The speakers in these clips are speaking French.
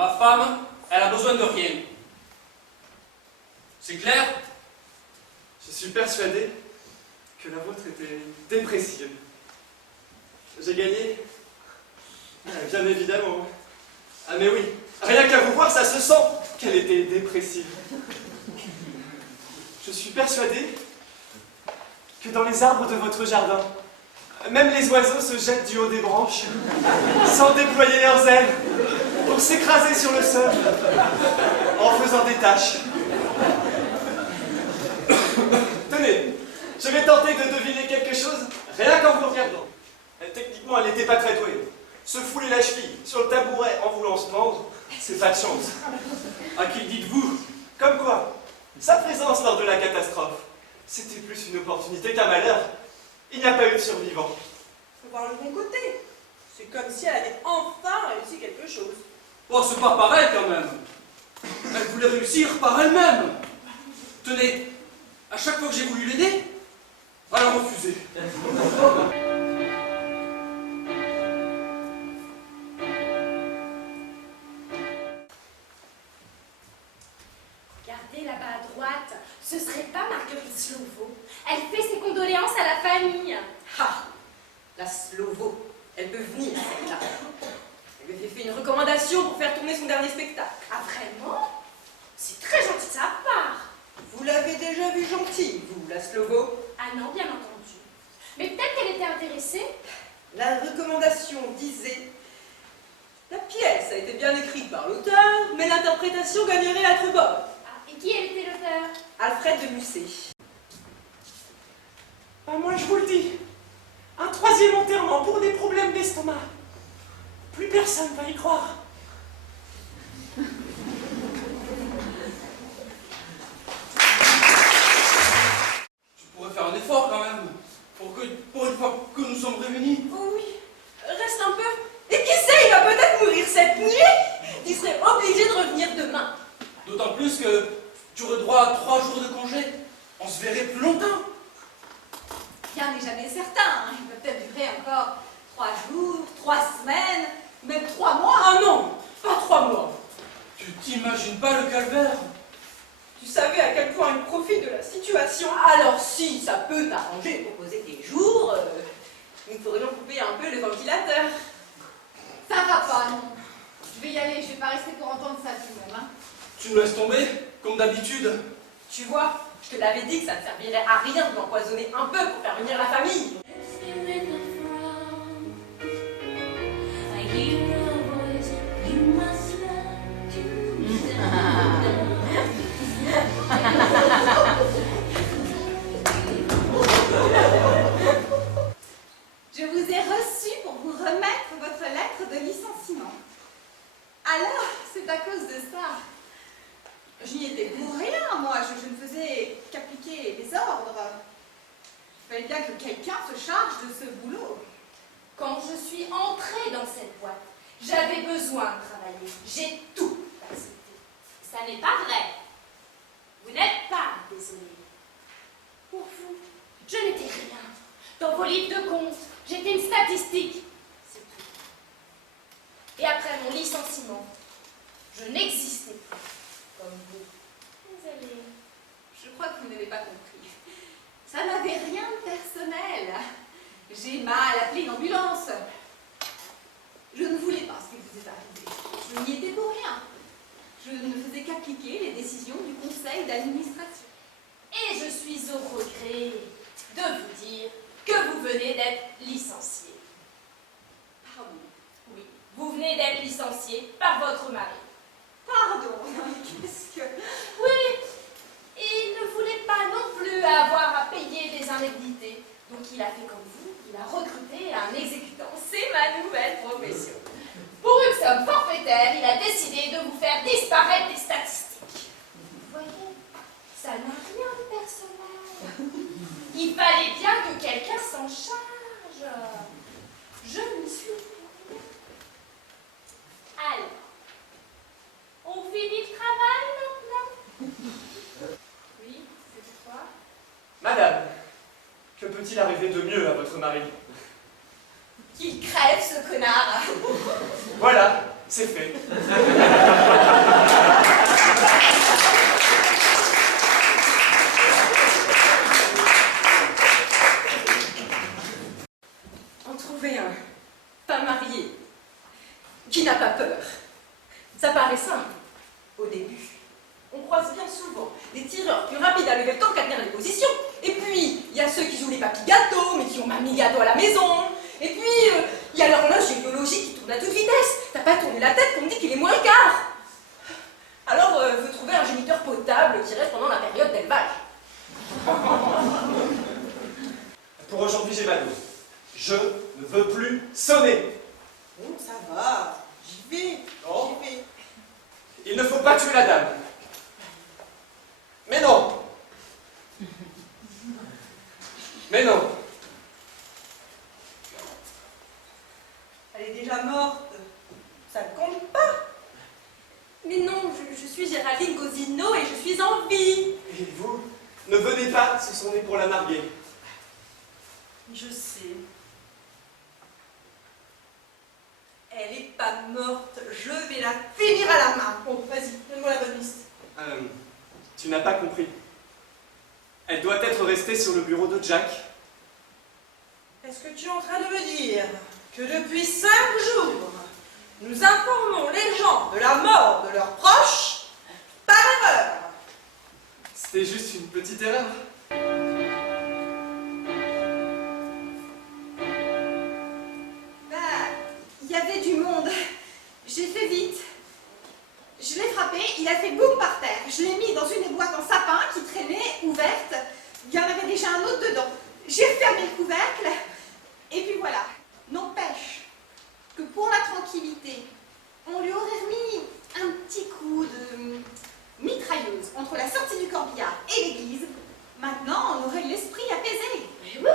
Ma femme, elle a besoin de rien. C'est clair? Je suis persuadé que la vôtre était dépressive. J'ai gagné? Bien évidemment. Ah mais oui, rien qu'à vous voir, ça se sent qu'elle était dépressive. Je suis persuadé que dans les arbres de votre jardin, même les oiseaux se jettent du haut des branches, sans déployer leurs ailes, pour s'écraser sur le sol, en faisant des taches. Tenez, je vais tenter de deviner quelque chose, rien qu'en vous regardant. Techniquement, elle n'était pas très douée. Se fouler la cheville sur le tabouret en voulant se pendre, c'est pas de chance. À qui le dites-vous? Comme quoi, sa présence lors de la catastrophe, c'était plus une opportunité qu'un malheur. Il n'y a pas eu de survivants. Faut voir le bon côté. C'est comme si elle avait enfin réussi quelque chose. Oh, c'est pas pareil quand même. Elle voulait réussir par elle-même. Tenez, à chaque fois que j'ai voulu l'aider, elle a refusé. Regardez là-bas à droite, ce serait pas Marguerite Slovo. Elle fait ses condoléances à la famille. Ah, la Slovo, elle peut venir, celle-là. Elle lui a fait une recommandation pour faire tourner son dernier spectacle. Ah vraiment? C'est très gentil de sa part. Vous l'avez déjà vue gentille, vous, la Slovo? Ah non, bien entendu. Mais peut-être qu'elle était intéressée. La recommandation disait: la pièce a été bien écrite par l'auteur, mais l'interprétation gagnerait à être bonne. Ah, et qui était l'auteur? Alfred de Musset. Ah, moi, je vous le dis, un troisième enterrement pour des problèmes d'estomac. Plus personne va y croire. Tu pourrais faire un effort quand même, pour une fois que nous sommes réunis. Oh oui, reste un peu. Et qui sait, il va peut-être mourir cette nuit. Il serait obligé de revenir demain. D'autant plus que tu aurais droit à 3 jours de congé. On se verrait plus longtemps. Rien n'est jamais certain. Il peut peut-être durer encore 3 jours, 3 semaines, même 3 mois. Ah non, pas 3 mois. Tu t'imagines pas le calvaire? Tu savais à quel point il profite de la situation. Alors si ça peut t'arranger pour poser tes jours, nous pourrions couper un peu le ventilateur. Ça va pas, non. Je vais y aller, je vais pas rester pour entendre ça tout de même. Hein. Tu me laisses tomber, comme d'habitude. Tu vois, je te l'avais dit que ça ne servirait à rien de l'empoisonner un peu pour faire venir la famille. Je vous ai reçu pour vous remettre votre lettre de licenciement. Alors, c'est à cause de ça. Je n'y étais pour rien, moi. Je ne faisais qu'appliquer les ordres. Il fallait bien que quelqu'un se charge de ce boulot. Quand je suis entrée dans cette boîte, j'avais besoin de travailler. J'ai tout accepté. Ça n'est pas vrai. Vous n'êtes pas désolé. Pour vous, je n'étais rien. Dans vos livres de comptes, j'étais une statistique. C'est tout. Et après mon licenciement, je n'existais plus comme vous. Désolée. Je crois que vous n'avez pas compris. Ça n'avait rien de personnel. J'ai mal appelé une ambulance. Je ne voulais pas ce qui vous est arrivé. Je n'y étais pour rien. Je ne faisais qu'appliquer les décisions du conseil d'administration. Et je suis au regret de vous dire que vous venez d'être licencié. Pardon. Oui, vous venez d'être licencié par votre mari. Pardon. Qu'est-ce que... Oui, il ne voulait pas non plus avoir à payer des indemnités. Donc il a fait comme vous, il a recruté un exécutant. C'est ma nouvelle profession. Pour une somme forfaitaire, il a décidé de vous faire disparaître des statistiques. Vous voyez, ça n'a rien de personnel. Il fallait bien que quelqu'un s'en charge. Je ne suis pour rien. Alors, on finit le travail maintenant? Oui, c'est pourquoi? Madame, que peut-il arriver de mieux à votre mari? Qu'il crève, ce connard. Voilà, c'est fait. qui n'a pas peur. Ça paraît simple, au début. On croise bien souvent des tireurs plus rapides à lever le temps qu'à tenir les positions. Et puis, il y a ceux qui jouent les papis gâteaux, mais qui ont mamie gâteau à la maison. Et puis, il y a l'horloge biologique qui tourne à toute vitesse. T'as pas tourné la tête qu'on me dit qu'il est moins le quart. Alors, faut trouver un géniteur potable qui reste pendant la période d'élevage. Pour aujourd'hui, j'ai mal. Je ne veux plus sonner. Oh, ça va, j'y vais, Non. j'y vais. Il ne faut pas tuer la dame. Mais non. Mais non. Elle est déjà morte. Ça ne compte pas. Mais non, je suis Géraldine Gosino et je suis en vie. Et vous, ne venez pas, ce sont nés pour la narguer. Je sais. Elle est pas morte. Je vais la finir à la main. Bon, vas-y, donne-moi la bonne liste. Tu n'as pas compris. Elle doit être restée sur le bureau de Jack. Est-ce que tu es en train de me dire que depuis 5 jours, nous informons les gens de la mort de leurs proches par erreur? C'était juste une petite erreur. Il y avait du monde. J'ai fait vite. Je l'ai frappé, il a fait boum par terre. Je l'ai mis dans une des boîtes en sapin qui traînait, ouverte. Il y en avait déjà un autre dedans. J'ai refermé le couvercle. Et puis voilà. N'empêche que pour la tranquillité, on lui aurait remis un petit coup de mitrailleuse entre la sortie du corbillard et l'église. Maintenant, on aurait l'esprit apaisé. Mais oui,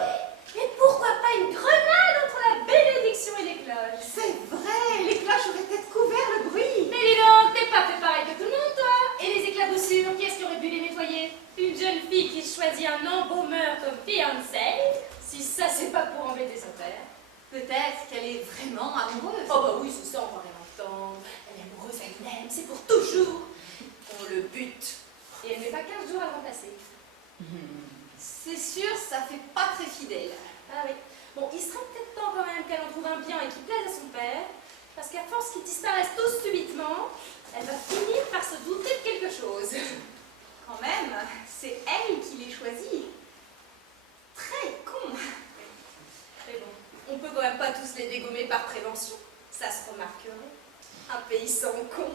mais pourquoi pas une grenade entre la bénédiction et les cloches? C'est vrai, les cloches auraient peut-être couvert le bruit. Mais dis donc, t'es pas fait pareil que tout le monde, toi. Et les éclaboussures, qui est-ce qui aurait pu les nettoyer? Une jeune fille qui choisit un embaumeur comme fiancée? Si ça, c'est pas pour embêter son père. Peut-être qu'elle est vraiment amoureuse. Oh bah oui, c'est ça, on va rien entendre. Elle est amoureuse, elle l'aime, c'est pour toujours. On le bute. Et elle met pas 15 jours à le remplacer. C'est sûr, ça fait pas très fidèle. Ah oui. Bon, il serait peut-être temps quand même qu'elle en trouve un bien et qui plaise à son père, parce qu'à force qu'ils disparaissent tous subitement, elle va finir par se douter de quelque chose. Quand même, c'est elle qui les choisit. Très con. Mais bon, on peut quand même pas tous les dégommer par prévention. Ça se remarquerait. Un pays sans con.